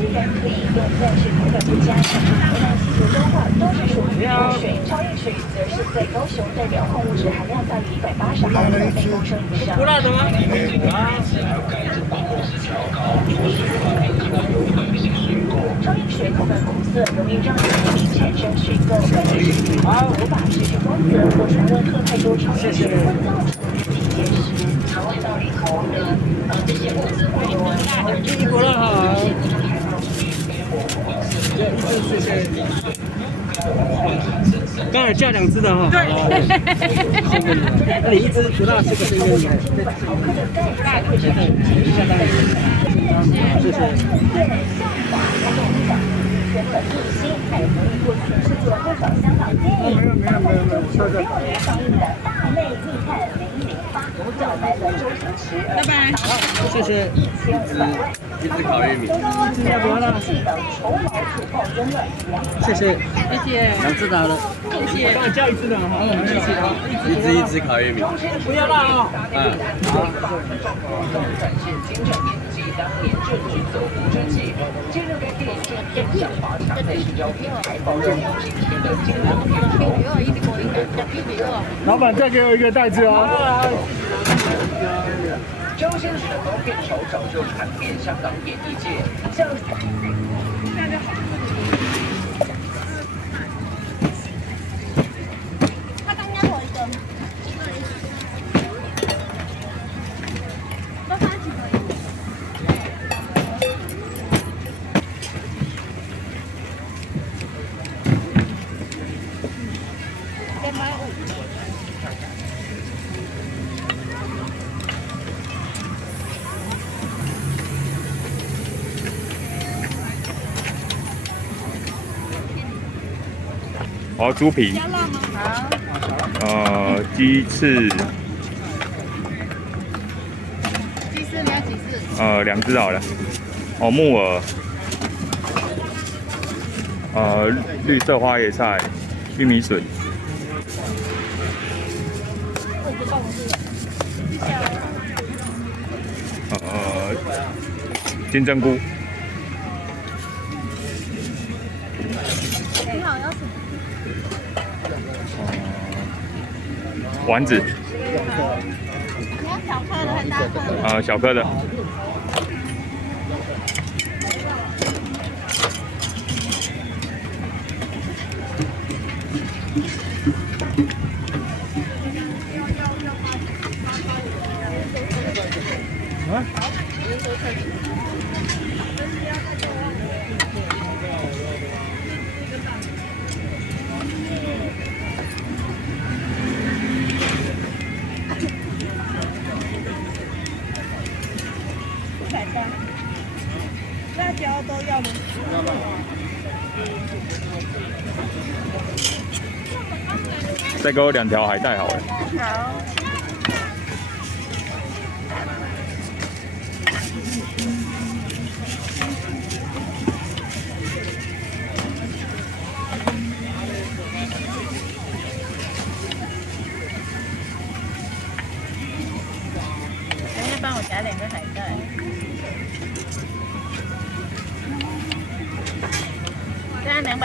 些人可以用暂时口感不佳的河南溪流中化都是属于弱水，超硬水则是在高雄代表矿物质含量大于180毫克每公升以上。不辣的吗？超硬水口感苦涩，容易让人产生水垢，无法持续光泽或常温喝太多超硬水会造成体结石。肠胃道里头的这些物质会有一锅辣好。谢谢。刚才叫2只的哈。对。谢谢你。那你1只不辣，这个是因为你大的相当于。谢谢。原本入心，还容易过去制作不少香港电影，1996年上映的《大内密探008》，找来了周星驰，拜拜。谢谢。1500万。一只烤玉米。要不要呢？筹毛处爆争论。谢谢。谢谢。2只的了。谢谢。帮我叫1只的哈。谢谢啊。一只烤玉米。不要辣啊。好。展现京城演技当年政治走红之际，进入该电影片向华强在社交平台爆料今天的金融片酬。老板再给我1个袋子哦。周星驰的高片酬早就传遍香港演艺界，像。他刚刚我一个，多发几个。我要猪皮，鸡翅，鸡翅你要几次2只好了。哦，木耳，绿色花椰菜，玉米笋，金针菇。你好，要什么？丸子，你要小颗的还是大颗的？小颗的。辣椒都要吗？再给我2条海带好了。好。人家帮我夹2个海带。现在235，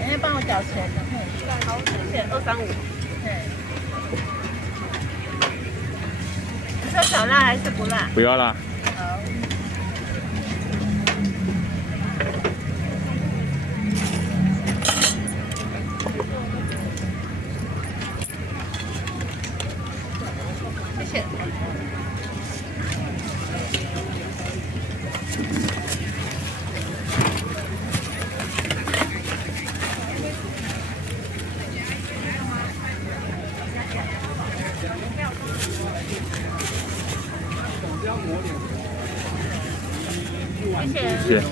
人家帮我缴钱的，好，谢谢235。对，你说小辣还是不辣？不要辣。好。谢谢。谢谢。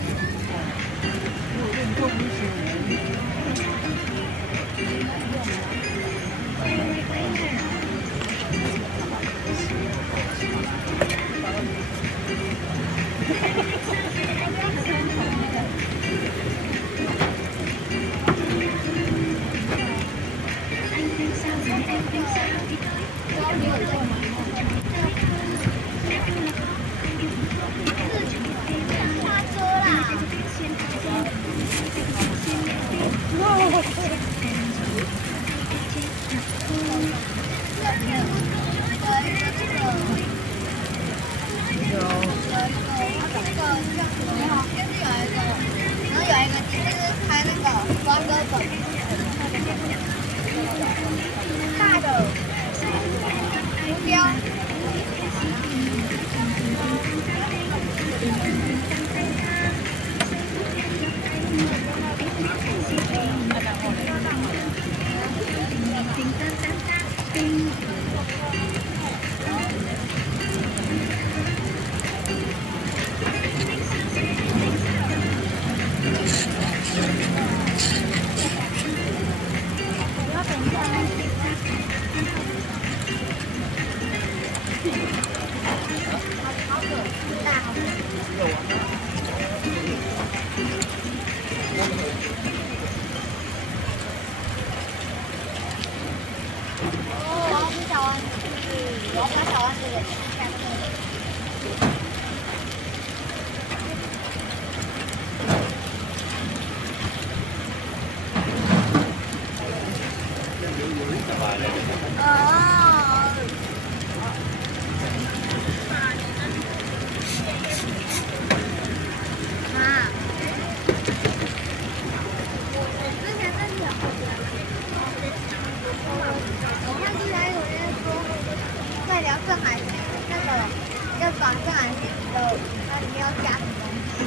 那里面要加什么东西？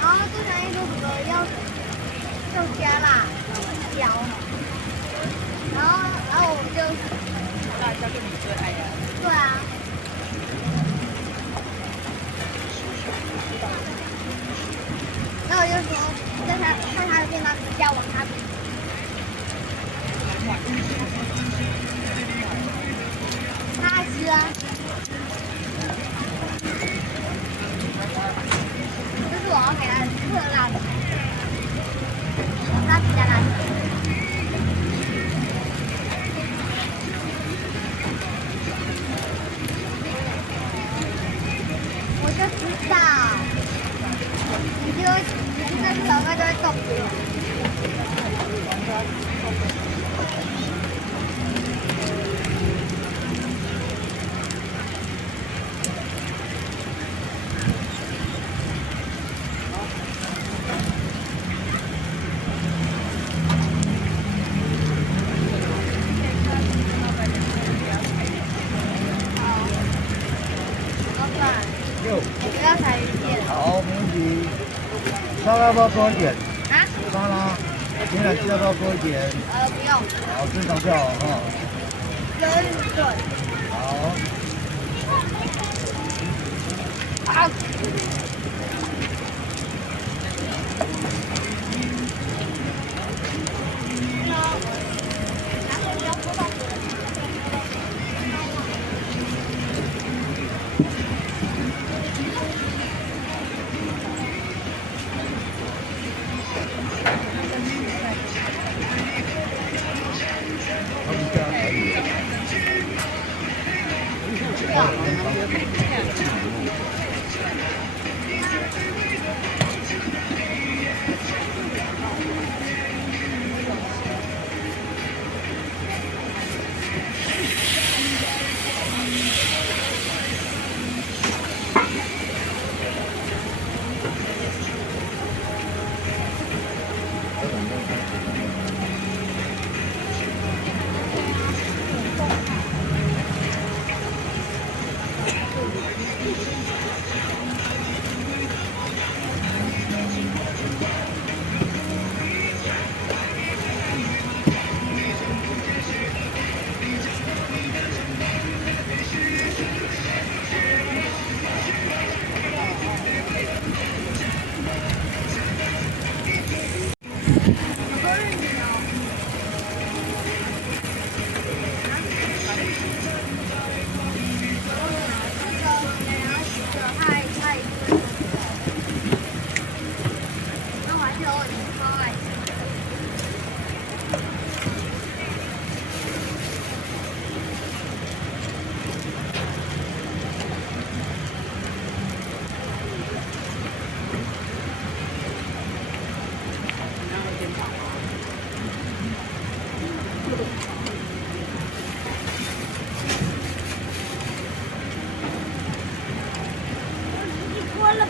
然后这边一个什么要加辣椒，然后我们就辣椒是你最爱的。对啊。然后我就说，在他的地方比较往他比。他吃啊。这是我要给他特辣的，他比较辣。我就知道，你就那小哥就会动不。不要柴鱼片。好，没问题。沙拉包多一点。啊？沙拉，牛奶鸡要不要多一点？不用。好，正常就好哈。对。好。好。了